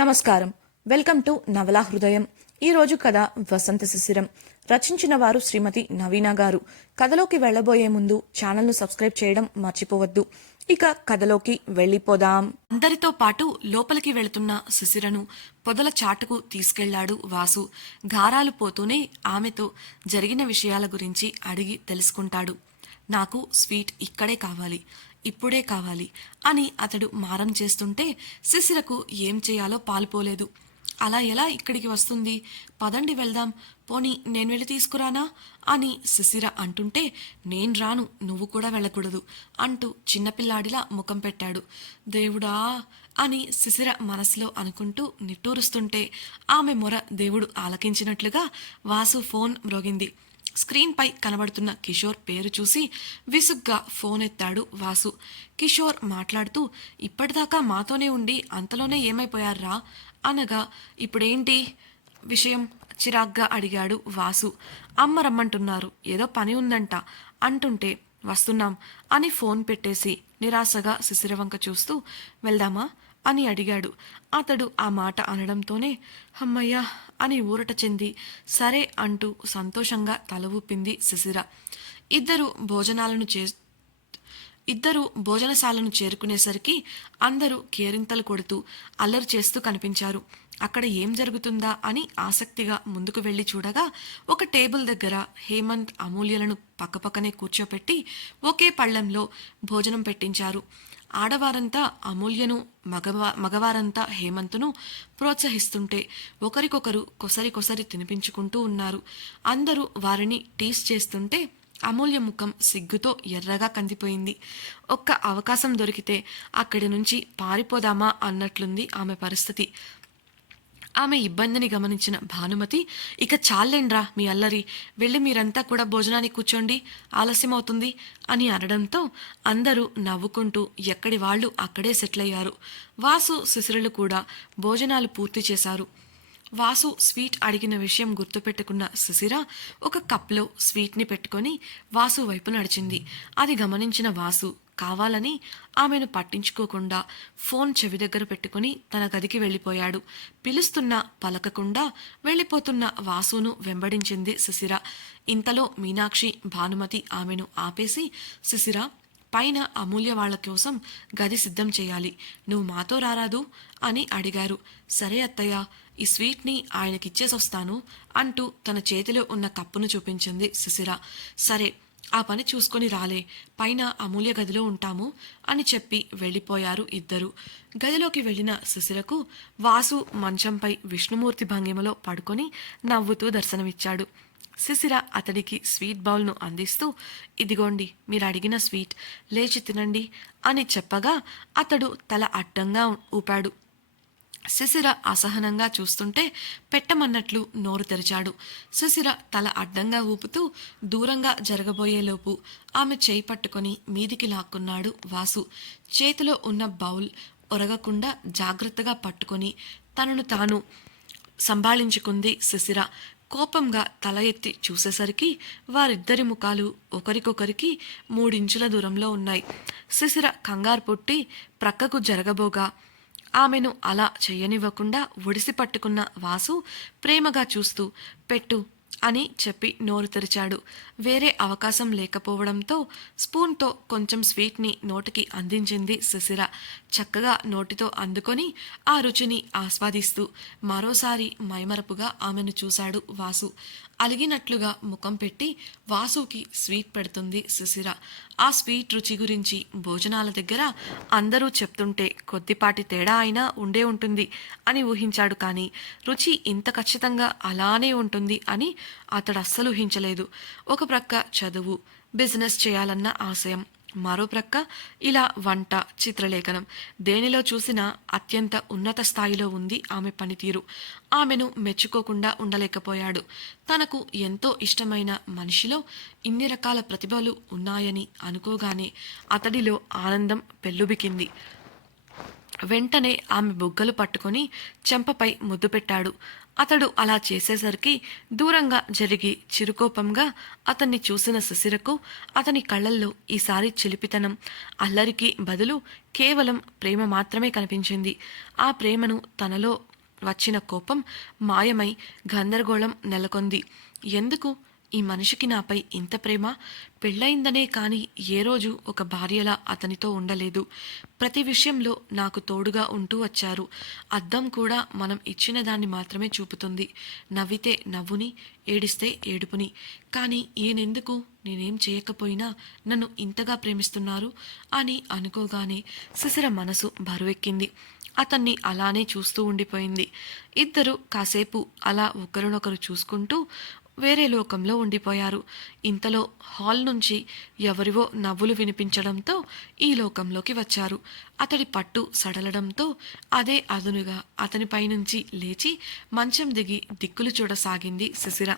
నమస్కారం. Welcome to నవలా హృదయం. ఈరోజు కథ వసంత శిశిరం. రచించిన వారు శ్రీమతి నవీన గారు. కథలోకి వెళ్లబోయే ముందు ఛానల్ను సబ్స్క్రైబ్ చేయడం మర్చిపోవద్దు. ఇక కథలోకి వెళ్ళిపోదాం. అందరితో పాటు లోపలికి వెళుతున్న శిశిరను పొదల చాటుకు తీసుకెళ్లాడు వాసు. గారాలు పోతూనే ఆమెతో జరిగిన విషయాల గురించి అడిగి తెలుసుకుంటాడు. నాకు స్వీట్ ఇక్కడే కావాలి, ఇప్పుడే కావాలి అని అతడు మారం చేస్తుంటే శిశిరకు ఏం చేయాలో పాలుపోలేదు. అలా ఎలా ఇక్కడికి వస్తుంది? పదండి వెళ్దాం, పోనీ నేను వెళ్ళి తీసుకురానా అని శిశిర అంటుంటే, నేను రాను, నువ్వు కూడా వెళ్ళకూడదు అంటూ చిన్నపిల్లాడిలా ముఖం పెట్టాడు. దేవుడా అని శిశిర మనసులో అనుకుంటూ నిట్టూరుస్తుంటే ఆమె మొర దేవుడు ఆలకించినట్లుగా వాసు ఫోన్ మ్రోగింది. స్క్రీన్పై కనబడుతున్న కిషోర్ పేరు చూసి విసుగ్గా ఫోన్ ఎత్తాడు వాసు. కిషోర్ మాట్లాడుతూ, ఇప్పటిదాకా మాతోనే ఉండి అంతలోనే ఏమైపోయారా అనగా, ఇప్పుడేంటి విషయం చిరాగ్గా అడిగాడు వాసు. అమ్మ రమ్మంటున్నారు, ఏదో పని ఉందంట అంటుంటే వస్తున్నాం అని ఫోన్ పెట్టేసి నిరాశగా శిశిరవంక చూస్తూ, వెళ్దామా అని అడిగాడు. అతడు ఆ మాట అనడంతోనే అమ్మయ్యా అని ఊరట చెంది సరే అంటూ సంతోషంగా తల ఊపింది శిశిర. ఇద్దరు భోజనశాలను చేరుకునేసరికి అందరూ కేరింతలు కొడుతూ అల్లరి చేస్తూ కనిపించారు. అక్కడ ఏం జరుగుతుందా అని ఆసక్తిగా ముందుకు వెళ్లి చూడగా ఒక టేబుల్ దగ్గర హేమంత్ అమూల్యలను పక్కపక్కనే కూర్చోపెట్టి ఒకే పళ్లెంలో భోజనం పెట్టించారు. ఆడవారంతా అమూల్యను, మగవారంతా హేమంతును ప్రోత్సహిస్తుంటే ఒకరికొకరు కొసరి తినిపించుకుంటూ ఉన్నారు. అందరూ వారిని టీస్ చేస్తుంటే అమూల్య ముఖం సిగ్గుతో ఎర్రగా కందిపోయింది. ఒక్క అవకాశం దొరికితే అక్కడి నుంచి పారిపోదామా అన్నట్లుంది ఆమె పరిస్థితి. ఆమె ఇబ్బందిని గమనించిన భానుమతి, ఇక చాలేండ్రా మీ అల్లరి, వెళ్ళి మీరంతా కూడా భోజనానికి కూర్చోండి, ఆలస్యమవుతుంది అని అనడంతో అందరూ నవ్వుకుంటూ ఎక్కడి వాళ్ళు అక్కడే సెటిల్ అయ్యారు. వాసు శిశిరలు కూడా భోజనాలు పూర్తి చేశారు. వాసు స్వీట్ అడిగిన విషయం గుర్తుపెట్టుకున్న శిశిర ఒక కప్లో స్వీట్ని పెట్టుకొని వాసు వైపు నడిచింది. అది గమనించిన వాసు కావాలని ఆమెను పట్టించుకోకుండా ఫోన్ చెవి దగ్గర పెట్టుకుని తన గదికి వెళ్ళిపోయాడు. పిలుస్తున్నా పలకకుండా వెళ్ళిపోతున్న వాసును వెంబడించింది శిశిర. ఇంతలో మీనాక్షి, భానుమతి ఆమెను ఆపేసి, శిశిర, పైన అమూల్య వాళ్ల కోసం గది సిద్ధం చేయాలి, నువ్వు మాతో రారాదు అని అడిగారు. సరే అత్తయ్య, ఈ స్వీట్ని ఆయనకిచ్చేసొస్తాను అంటూ తన చేతిలో ఉన్న కప్పును చూపించింది శిశిర. సరే, ఆ పని చూసుకొని రాలే, పైన అమూల్య గదిలో ఉంటాము అని చెప్పి వెళ్ళిపోయారు ఇద్దరు. గదిలోకి వెళ్ళిన శిశిరకు వాసు మంచంపై విష్ణుమూర్తి భంగిమలో పడుకొని నవ్వుతూ దర్శనమిచ్చాడు. శిశిర అతడికి స్వీట్ బౌల్ను అందిస్తూ, ఇదిగోండి మీరు అడిగిన స్వీట్, లేచి తినండి అని చెప్పగా అతడు తల అడ్డంగా ఊపాడు. శిశిర అసహనంగా చూస్తుంటే పెట్టమన్నట్లు నోరు తెరిచాడు. శిశిర తల అడ్డంగా ఊపుతూ దూరంగా జరగబోయేలోపు ఆమె చేయి పట్టుకొని మీదికి లాక్కున్నాడు వాసు. చేతిలో ఉన్న బౌల్ ఒరగకుండా జాగ్రత్తగా పట్టుకొని తనను తాను సంభాళించుకుంది శిశిర. కోపంగా తల ఎత్తి చూసేసరికి వారిద్దరి ముఖాలు ఒకరికొకరికి 3 ఇంచుల దూరంలో ఉన్నాయి. శిశిర కంగారు పుట్టి ప్రక్కకు జరగబోగా ఆమెను అలా చెయ్యనివ్వకుండా ఒడిసి పట్టుకున్న వాసు ప్రేమగా చూస్తూ, పెట్టు అని చెప్పి నోరు తెరిచాడు. వేరే అవకాశం లేకపోవడంతో స్పూన్తో కొంచెం స్వీట్ని నోటికి అందించింది శిశిర. చక్కగా నోటితో అందుకొని ఆ రుచిని ఆస్వాదిస్తూ మరోసారి మైమరపుగా ఆమెను చూశాడు వాసు. అలిగినట్లుగా ముఖం పెట్టి వాసుకి స్వీట్ పెడుతుంది శిశిర. ఆ స్వీట్ రుచి గురించి భోజనాల దగ్గర అందరూ చెప్తుంటే కొద్దిపాటి తేడా అయినా ఉండే ఉంటుంది అని ఊహించాడు. కానీ రుచి ఇంత ఖచ్చితంగా అలానే ఉంటుంది అని అతడు అస్సలు ఊహించలేదు. ఒక ప్రక్క చదువు, బిజినెస్ చేయాలన్న ఆశయం, మరో ప్రక్క ఇలా వంట, చిత్రలేఖనం, దేనిలో చూసినా అత్యంత ఉన్నత స్థాయిలో ఉంది ఆమె పనితీరు. ఆమెను మెచ్చుకోకుండా ఉండలేకపోయాడు. తనకు ఎంతో ఇష్టమైన మనిషిలో ఇన్ని రకాల ప్రతిభలు ఉన్నాయని అనుకోగానే అతడిలో ఆనందం పెల్లుబికింది. వెంటనే ఆమె బుగ్గలు పట్టుకొని చెంపపై ముద్దు పెట్టాడు. అతడు అలా చేసేసరికి దూరంగా జరిగి చిరుకోపంగా అతన్ని చూసిన శిశిరకు అతని కళ్ళల్లో ఈసారి చిలిపితనం, అల్లరికి బదులు కేవలం ప్రేమ మాత్రమే కనిపించింది. ఆ ప్రేమను తనలో వచ్చిన కోపం మాయమై గందరగోళం నెలకొంది. ఎందుకు ఈ మనిషికి నాపై ఇంత ప్రేమ? పెళ్ళయిందనే కాని ఏ రోజు ఒక భార్యలా అతనితో ఉండలేదు. ప్రతి విషయంలో నాకు తోడుగా ఉంటూ వచ్చారు. అద్దం కూడా మనం ఇచ్చిన దాన్ని మాత్రమే చూపుతుంది. నవ్వితే నవ్వుని, ఏడిస్తే ఏడుపుని. కానీ ఈయనెందుకు నేనేం చేయకపోయినా నన్ను ఇంతగా ప్రేమిస్తున్నారు అని అనుకోగానే శిశిర మనసు బరువెక్కింది. అతన్ని అలానే చూస్తూ ఉండిపోయింది. ఇద్దరు కాసేపు అలా ఒకరినొకరు చూసుకుంటూ వేరే లోకంలో ఉండిపోయారు. ఇంతలో హాల్ నుంచి ఎవరివో నవ్వులు వినిపించడంతో ఈ లోకంలోకి వచ్చారు. అతడి పట్టు సడలడంతో అదే అదునుగా అతనిపై నుంచి లేచి మంచం దిగి దిక్కులు చూడసాగింది శిశిర.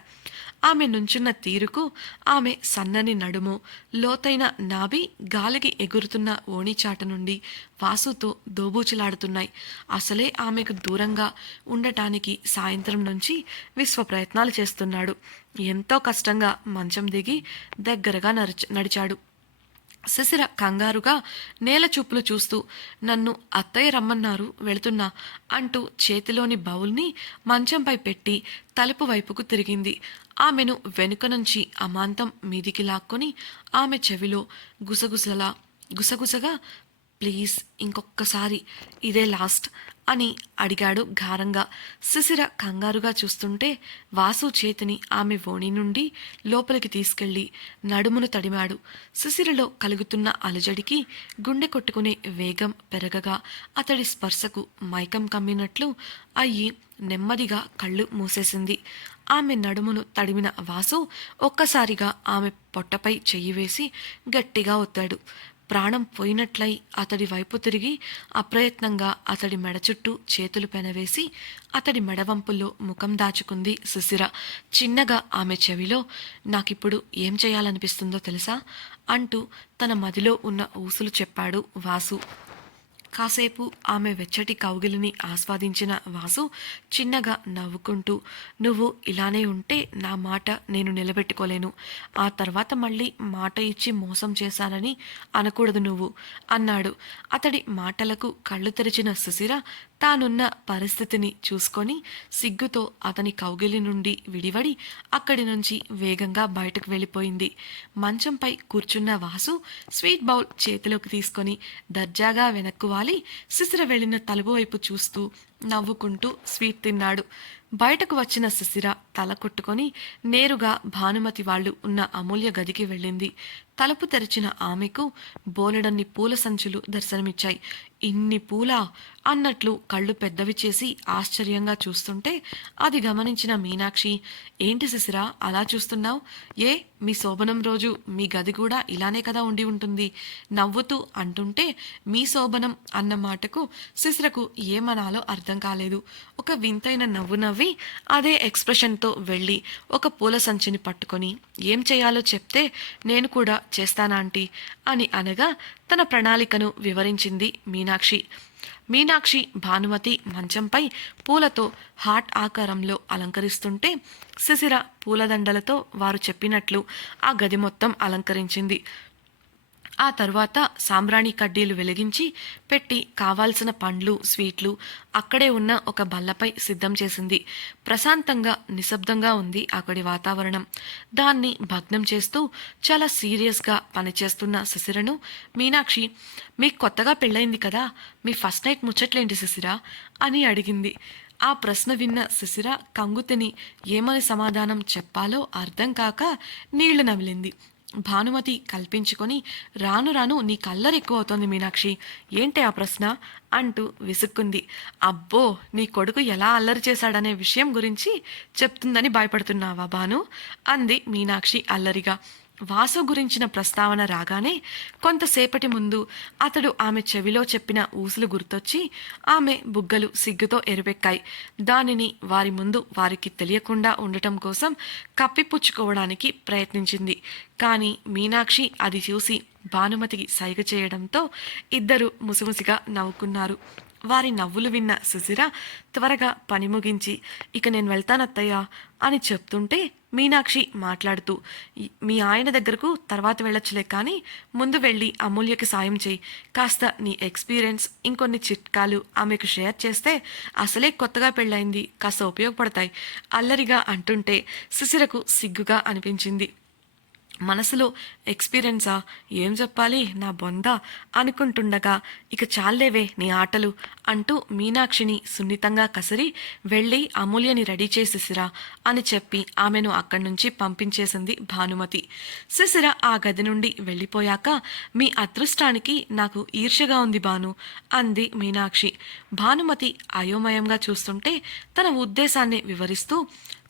ఆమె నుంచున్న తీరుకు ఆమె సన్నని నడుము, లోతైన నాభి గాలికి ఎగురుతున్న ఓణిచాట నుండి వాసుతో దోబూచులాడుతున్నాయి. అసలే ఆమెకు దూరంగా ఉండటానికి సాయంత్రం నుంచి విశ్వ ప్రయత్నాలు చేస్తున్నాడు. ఎంతో కష్టంగా మంచం దిగి దగ్గరగా నడిచాడు. శిశిర కంగారుగా నేల చూపులు చూస్తూ నన్ను అత్తయ్య రమ్మన్నారు, వెళుతున్నా అంటూ చేతిలోని బౌల్ని మంచంపై పెట్టి తలుపు వైపుకు తిరిగింది. ఆమెను వెనుక నుంచి అమాంతం మీదికి లాక్కొని ఆమె చెవిలో గుసగుసగా ప్లీజ్ ఇంకొక్కసారి ఇదే లాస్ట్ అని అడిగాడు ఘారంగా. శిశిర కంగారుగా చూస్తుంటే వాసు చేతిని ఆమె ఓణి నుండి లోపలికి తీసుకెళ్లి నడుమును తడిమాడు. శిశిరలో కలుగుతున్న అలజడికి గుండె కొట్టుకునే వేగం పెరగగా అతడి స్పర్శకు మైకం కమ్మినట్లు అయ్యి నెమ్మదిగా కళ్ళు మూసేసింది. ఆమె నడుమును తడిమిన వాసు ఒక్కసారిగా ఆమె పొట్టపై చెయ్యి వేసి గట్టిగా ఒత్తాడు. ప్రాణం పోయినట్లయి అతడి వైపు తిరిగి అప్రయత్నంగా అతడి మెడ చుట్టూ చేతులు పెనవేసి అతడి మెడవంపుల్లో ముఖం దాచుకుంది శిశిర. చిన్నగా ఆమె చెవిలో నాకిప్పుడు ఏం చేయాలనిపిస్తుందో తెలుసా అంటూ తన మదిలో ఉన్న ఊసులు చెప్పాడు వాసు. కాసేపు ఆమె వెచ్చటి కౌగిలిని ఆస్వాదించిన వాసు చిన్నగా నవ్వుకుంటూ నువ్వు ఇలానే ఉంటే నా మాట నేను నిలబెట్టుకోలేను. ఆ తర్వాత మళ్ళీ మాట ఇచ్చి మోసం చేశానని అనకూడదు నువ్వు అన్నాడు. అతడి మాటలకు కళ్ళు తెరిచిన శిశిర తానున్న పరిస్థితిని చూసుకొని సిగ్గుతో అతని కౌగిలి నుండి విడివడి అక్కడి నుంచి వేగంగా బయటకు వెళ్ళిపోయింది. మంచంపై కూర్చున్న వాసు స్వీట్ బౌల్ చేతిలోకి తీసుకొని దర్జాగా వెనక్కు వాలి శిశిర వెళ్ళిన తలుపు వైపు చూస్తూ నవ్వుకుంటూ స్వీట్ తిన్నాడు. బయటకు వచ్చిన శిశిర తల కొట్టుకొని నేరుగా భానుమతి వాళ్ళు ఉన్న అమూల్య గదికి వెళ్ళింది. తలుపు తెరిచిన ఆమెకు బోలెడన్ని పూల సంచులు దర్శనమిచ్చాయి. ఇన్ని పూలా అన్నట్లు కళ్ళు పెద్దవి చేసి ఆశ్చర్యంగా చూస్తుంటే అది గమనించిన మీనాక్షి ఏంటి శిశిర అలా చూస్తున్నావు? ఏ మీ శోభనం రోజు మీ గది కూడా ఇలానే కదా ఉండి ఉంటుంది నవ్వుతూ అంటుంటే మీ శోభనం అన్న మాటకు శిశిరకు ఏమనాలో అర్థం కాలేదు. ఒక వింతైన నవ్వు నవ్వి అదే ఎక్స్ప్రెషన్తో వెళ్ళి ఒక పూల సంచిని పట్టుకొని ఏం చేయాలో చెప్తే నేను కూడా చేస్తానాంటీ అని అనగా తన ప్రణాళికను వివరించింది మీనాక్షి. మీనాక్షి భానుమతి మంచంపై పూలతో హార్ట్ ఆకారంలో అలంకరిస్తుంటే శిశిర పూలదండలతో వారు చెప్పినట్లు ఆ గది మొత్తం అలంకరించింది. ఆ తర్వాత సాంబ్రాణి కడ్డీలు వెలిగించి పెట్టి కావాల్సిన పండ్లు స్వీట్లు అక్కడే ఉన్న ఒక బల్లపై సిద్ధం చేసింది. ప్రశాంతంగా నిశ్శబ్దంగా ఉంది అక్కడి వాతావరణం. దాన్ని భగ్నం చేస్తూ చాలా సీరియస్గా పనిచేస్తున్న శిశిరను మీనాక్షి మీకు కొత్తగా పెళ్ళయింది కదా మీ ఫస్ట్ నైట్ ముచ్చట్లేంటి శిశిర అని అడిగింది. ఆ ప్రశ్న విన్న శిశిర కంగుతిని ఏమని సమాధానం చెప్పాలో అర్థం కాక నీళ్లు నమిలింది. భానుమతి కల్పించుకొని రాను రాను నీ కల్లరి ఎక్కువ అవుతోంది మీనాక్షి ఏంటి ఆ ప్రశ్న అంటూ విసుక్కుంది. అబ్బో నీ కొడుకు ఎలా అల్లరి చేశాడనే విషయం గురించి చెప్తుందని భయపడుతున్నావా భాను అంది మీనాక్షి అల్లరిగా. వాసు గురించిన ప్రస్తావన రాగానే కొంతసేపటి ముందు అతడు ఆమె చెవిలో చెప్పిన ఊసులు గుర్తొచ్చి ఆమె బుగ్గలు సిగ్గుతో ఎరుపెక్కాయి. దానిని వారి ముందు వారికి తెలియకుండా ఉండటం కోసం కప్పిపుచ్చుకోవడానికి ప్రయత్నించింది. కానీ మీనాక్షి అది చూసి భానుమతికి సైగ చేయడంతో ఇద్దరు ముసిముసిగా నవ్వుకున్నారు. వారి నవ్వులు విన్న సుశీర త్వరగా పని ముగించి ఇక నేను వెళ్తానత్తయ్యా అని చెప్తుంటే మీనాక్షి మాట్లాడుతూ మీ ఆయన దగ్గరకు తర్వాత వెళ్ళొచ్చులే కానీ ముందు వెళ్ళి అమూల్యకి సాయం చేయి కాస్త నీ ఎక్స్పీరియన్స్ ఇంకొన్ని చిట్కాలు ఆమెకు షేర్ చేస్తే అసలే కొత్తగా పెళ్ళయింది కాస్త ఉపయోగపడతాయి అల్లరిగా అంటుంటే సుశీరకు సిగ్గుగా అనిపించింది మనసులో ఎక్స్పీరియన్సా ఏం చెప్పాలి నా బొంద అనుకుంటుండగా ఇక చాలేవే నీ ఆటలు అంటూ మీనాక్షిని సున్నితంగా కసిరి వెళ్ళి అమూల్యని రెడీ చేసేసిరా అని చెప్పి ఆమెను అక్కడి నుంచి పంపించేసింది భానుమతి. శిశిర ఆ గది నుండి వెళ్ళిపోయాక మీ అదృష్టానికి నాకు ఈర్ష్యగా ఉంది భాను అంది మీనాక్షి. భానుమతి అయోమయంగా చూస్తుంటే తన ఉద్దేశాన్ని వివరిస్తూ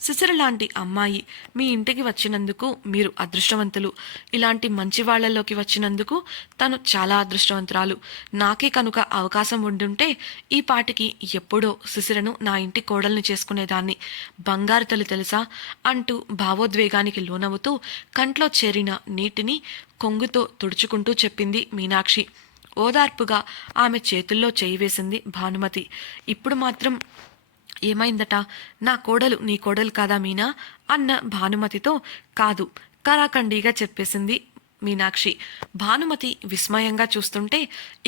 శిశిర లాంటి అమ్మాయి మీ ఇంటికి వచ్చినందుకు మీరు అదృష్టవంతులు. ఇలాంటి మంచి వాళ్లలోకి వచ్చినందుకు తను చాలా అదృష్టవంతురాలు. నాకే కనుక అవకాశం ఉండుంటే ఈ పాటికి ఎప్పుడో శిశిరను నా ఇంటి కోడల్ని చేసుకునేదాన్ని. బంగారు తల్లి తెలుసా అంటూ భావోద్వేగానికి లోనవుతూ కంట్లో చేరిన నీటిని కొంగుతో తుడుచుకుంటూ చెప్పింది మీనాక్షి. ఓదార్పుగా ఆమె చేతుల్లో చేయి వేసింది భానుమతి. ఇప్పుడు మాత్రం ఏమైందట? నా కోడలు నీ కోడలు కాదా మీనా అన్న భానుమతితో కాదు కరాఖండిగా చెప్పేసింది మీనాక్షి. భానుమతి విస్మయంగా చూస్తుంటే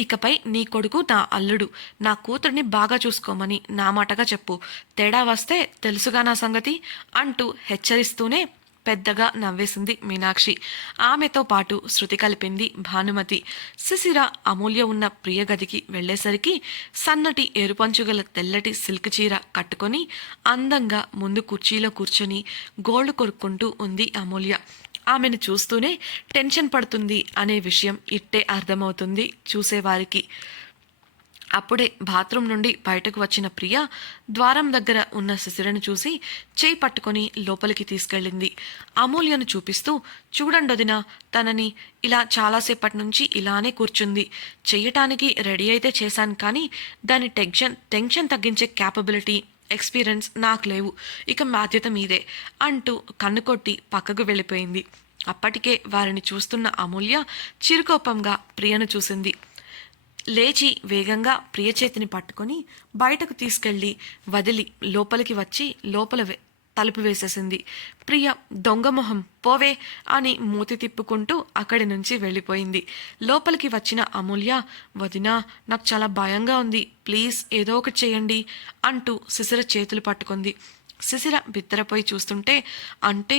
ఇకపై నీ కొడుకు నా అల్లుడు, నా కూతుర్ని బాగా చూసుకోమని నా మాటగా చెప్పు, తేడా వస్తే తెలుసుగా నా సంగతి అంటూ హెచ్చరిస్తూనే పెద్దగా నవ్వేసింది మీనాక్షి. ఆమెతో పాటు శృతి కలిపింది భానుమతి. శిశిర అమూల్య ఉన్న ప్రియ గదికి వెళ్లేసరికి సన్నటి ఎరుపంచుగల తెల్లటి సిల్క్ చీర కట్టుకొని అందంగా ముందు కుర్చీలో కూర్చొని గోళ్లు కొరుక్కుంటూ ఉంది అమూల్య. ఆమెను చూస్తూనే టెన్షన్ పడుతుంది అనే విషయం ఇట్టే అర్థమవుతుంది చూసేవారికి. అప్పుడే బాత్రూం నుండి బయటకు వచ్చిన ప్రియ ద్వారం దగ్గర ఉన్న శిశిరను చూసి చేయి పట్టుకొని లోపలికి తీసుకెళ్ళింది. అమూల్యను చూపిస్తూ చూడండొదినా, తనని ఇలా చాలాసేపటి నుంచి ఇలానే కూర్చుంది. చెయ్యటానికి రెడీ అయితే చేశాను కానీ దాని టెన్షన్ తగ్గించే క్యాపబిలిటీ ఎక్స్పీరియన్స్ నాకు లేవు. ఇక బాధ్యత మీదే అంటూ కన్ను కొట్టి పక్కకు వెళ్ళిపోయింది. అప్పటికే వారిని చూస్తున్న అమూల్య చిరుకోపంగా ప్రియను చూసింది. లేచి వేగంగా ప్రియ చేతిని పట్టుకొని బయటకు తీసుకెళ్లి వదిలి లోపలికి వచ్చి తలుపు వేసేసింది. ప్రియ దొంగమొహం పోవే అని మూతి తిప్పుకుంటూ అక్కడి నుంచి వెళ్ళిపోయింది. లోపలికి వచ్చిన అమూల్య వదినా నాకు చాలా భయంగా ఉంది, ప్లీజ్ ఏదో ఒకటి చేయండి అంటూ శిశిర చేతులు పట్టుకుంది. శిశిర బిత్తరపోయి చూస్తుంటే అంటే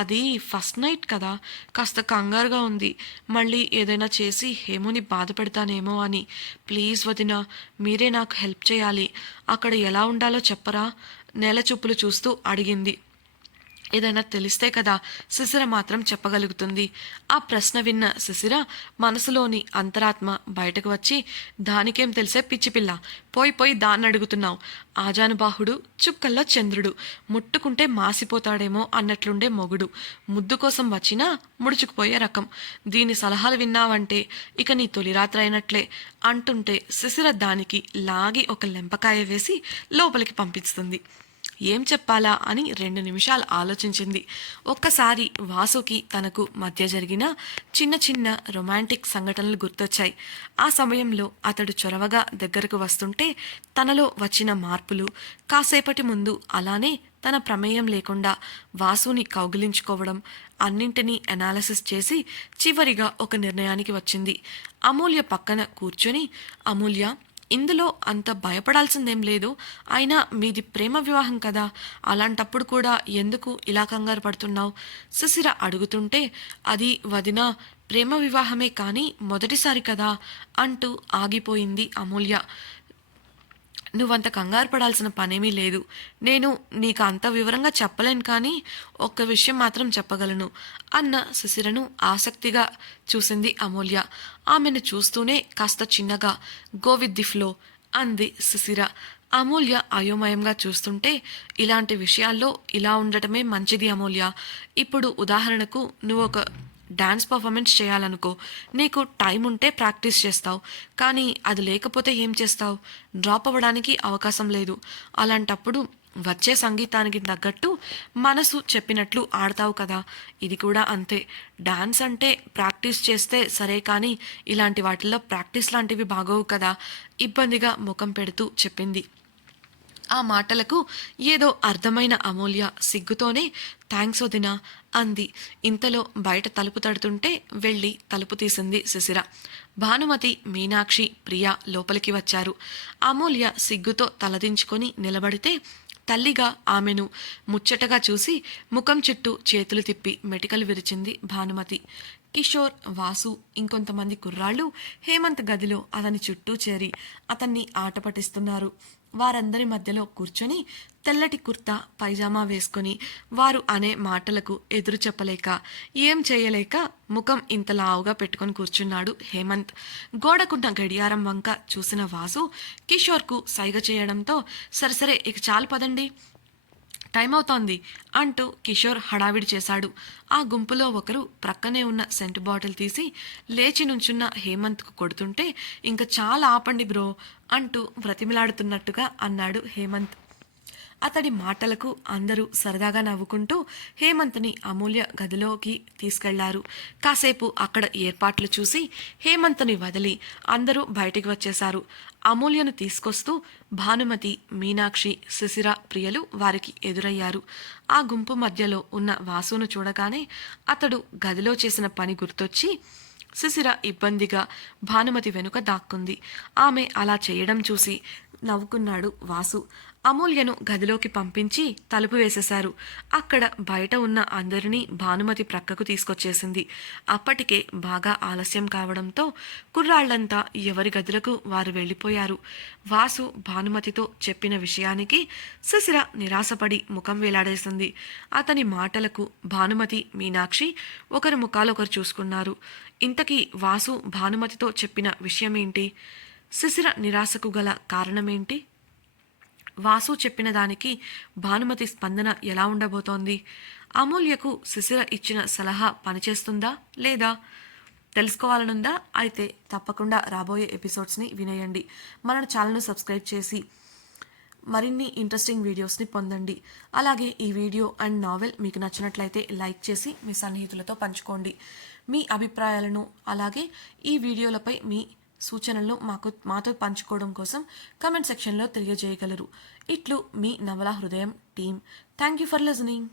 అది ఫస్ట్ నైట్ కదా, కాస్త కంగారుగా ఉంది, మళ్ళీ ఏదైనా చేసి హేముని బాధ పెడతానేమో అని. ప్లీజ్ వదినా మీరే నాకు హెల్ప్ చేయాలి, అక్కడ ఎలా ఉండాలో చెప్పరా నేల చూపులు చూస్తూ అడిగింది. ఏదైనా తెలిస్తే కదా శిశిర మాత్రం చెప్పగలుగుతుంది. ఆ ప్రశ్న విన్న శిశిర మనసులోని అంతరాత్మ బయటకు వచ్చి దానికేం తెలిసే పిచ్చిపిల్ల, పోయి దాన్ని అడుగుతున్నావు. ఆజానుబాహుడు చుక్కల్లో చంద్రుడు, ముట్టుకుంటే మాసిపోతాడేమో అన్నట్లుండే మొగుడు, ముద్దు కోసం వచ్చినా ముడుచుకుపోయే రకం. దీని సలహాలు విన్నావంటే ఇక నీ తొలి రాత్రి అయినట్లే అంటుంటే శిశిర దానికి లాగి ఒక లెంపకాయ వేసి లోపలికి పంపిస్తుంది. ఏం చెప్పాలా అని 2 నిమిషాలు ఆలోచించింది. ఒక్కసారి వాసుకి తనకు మధ్య జరిగిన చిన్న చిన్న రొమాంటిక్ సంఘటనలు గుర్తొచ్చాయి. ఆ సమయంలో అతడు చొరవగా దగ్గరకు వస్తుంటే తనలో వచ్చిన మార్పులు, కాసేపటి ముందు అలానే తన ప్రమేయం లేకుండా వాసుని కౌగిలించుకోవడం అన్నింటినీ అనాలసిస్ చేసి చివరిగా ఒక నిర్ణయానికి వచ్చింది. అమూల్య పక్కన కూర్చొని అమూల్య ఇందులో అంత భయపడాల్సిందేం లేదు, అయినా మీది ప్రేమ వివాహం కదా, అలాంటప్పుడు కూడా ఎందుకు ఇలా కంగారు పడుతున్నావు శిశిర అడుగుతుంటే అది వదినా ప్రేమ వివాహమే కానీ మొదటిసారి కదా అంటూ ఆగిపోయింది అమూల్య. నువ్వంత కంగారు పడాల్సిన పనేమీ లేదు. నేను నీకు అంత వివరంగా చెప్పలేను కానీ ఒక్క విషయం మాత్రం చెప్పగలను అన్న శిశిరను ఆసక్తిగా చూసింది అమూల్య. ఆమెను చూస్తూనే కాస్త చిన్నగా గో విత్ ది ఫ్లో అంది శిశిర. అమూల్య అయోమయంగా చూస్తుంటే ఇలాంటి విషయాల్లో ఇలా ఉండటమే మంచిది అమూల్య. ఇప్పుడు ఉదాహరణకు నువ్వు ఒక డాన్స్ పర్ఫార్మెన్స్ చేయాలనుకో, నీకు టైం ఉంటే ప్రాక్టీస్ చేస్తావు, కానీ అది లేకపోతే ఏం చేస్తావు? డ్రాప్ అవ్వడానికి అవకాశం లేదు. అలాంటప్పుడు వచ్చే సంగీతానికి తగ్గట్టు మనసు చెప్పినట్లు ఆడతావు కదా, ఇది కూడా అంతే. డాన్స్ అంటే ప్రాక్టీస్ చేస్తే సరే కానీ ఇలాంటి వాటిల్లో ప్రాక్టీస్ లాంటివి బాగోవు కదా, ఇబ్బందిగా ముఖం పెడుతూ చెప్పింది. ఆ మాటలకు ఏదో అర్థమైన అమూల్య సిగ్గుతోనే థ్యాంక్స్ వదినా అంది. ఇంతలో బయట తలుపు తడుతుంటే వెళ్ళి తలుపు తీసింది శిశిర. భానుమతి, మీనాక్షి, ప్రియ లోపలికి వచ్చారు. అమూల్య సిగ్గుతో తలదించుకొని నిలబడితే తల్లిగా ఆమెను ముచ్చటగా చూసి ముఖం చుట్టూ చేతులు తిప్పి మెటికలు విరిచింది భానుమతి. కిషోర్, వాసు, ఇంకొంతమంది కుర్రాళ్ళు హేమంత్ గదిలో అతని చుట్టూ చేరి అతన్ని ఆట పట్టిస్తున్నారు. వారందరి మధ్యలో కూర్చొని తెల్లటి కుర్తా పైజామా వేసుకొని వారు అనే మాటలకు ఎదురు చెప్పలేక ఏం చేయలేక ముఖం ఇంత లావుగా పెట్టుకొని కూర్చున్నాడు హేమంత్. గోడకున్న గడియారం వంక చూసిన వాసు కిషోర్కు సైగ చేయడంతో సరే ఇక చాలు పదండి, టైం అవుతోంది అంటూ కిషోర్ హడావిడి చేశాడు. ఆ గుంపులో ఒకరు ప్రక్కనే ఉన్న సెంటు బాటిల్ తీసి లేచి నుంచున్న హేమంత్కు కొడుతుంటే ఇంకా చాలా ఆపండి బ్రో అంటూ బ్రతిమిలాడుతున్నట్టుగా అన్నాడు హేమంత్. అతడి మాటలకు అందరూ సరదాగా నవ్వుకుంటూ హేమంత్ని అమూల్య గదిలోకి తీసుకెళ్లారు. కాసేపు అక్కడ ఏర్పాట్లు చూసి హేమంత్ని వదిలి అందరూ బయటికి వచ్చేశారు. అమూల్యను తీసుకొస్తూ భానుమతి, మీనాక్షి, శిశిర, ప్రియలు వారికి ఎదురయ్యారు. ఆ గుంపు మధ్యలో ఉన్న వాసును చూడగానే అతడు గదిలో చేసిన పని గుర్తొచ్చి శిశిర ఇబ్బందిగా భానుమతి వెనుక దాక్కుంది. ఆమె అలా చేయడం చూసి నవ్వుకున్నాడు వాసు. అమూల్యను గదిలోకి పంపించి తలుపు వేసేశారు. అక్కడ బయట ఉన్న అందరినీ భానుమతి ప్రక్కకు తీసుకొచ్చేసింది. అప్పటికే బాగా ఆలస్యం కావడంతో కుర్రాళ్లంతా ఎవరి గదులకు వారు వెళ్ళిపోయారు. వాసు భానుమతితో చెప్పిన విషయానికి శిశిర నిరాశపడి ముఖం వేలాడేసింది. అతని మాటలకు భానుమతి, మీనాక్షి ఒకరి ముఖాలొకరు చూసుకున్నారు. ఇంతకీ వాసు భానుమతితో చెప్పిన విషయమేంటి? శిశిర నిరాశకు గల కారణమేంటి? వాసు చెప్పిన దానికి భానుమతి స్పందన ఎలా ఉండబోతోంది? అమూల్యకు శిశిర ఇచ్చిన సలహా పనిచేస్తుందా లేదా తెలుసుకోవాలనుందా? అయితే తప్పకుండా రాబోయే ఎపిసోడ్స్ని వినేయండి. మన ఛానల్ను సబ్స్క్రైబ్ చేసి మరిన్ని ఇంట్రెస్టింగ్ వీడియోస్ని పొందండి. అలాగే ఈ వీడియో అండ్ నావెల్ మీకు నచ్చినట్లయితే లైక్ చేసి మీ సన్నిహితులతో పంచుకోండి. మీ అభిప్రాయాలను అలాగే ఈ వీడియోలపై మీ సూచనలను మాతో పంచుకోవడం కోసం కామెంట్ సెక్షన్లో తెలియజేయగలరు. ఇట్లు మీ నవల హృదయం team. Thank you for listening.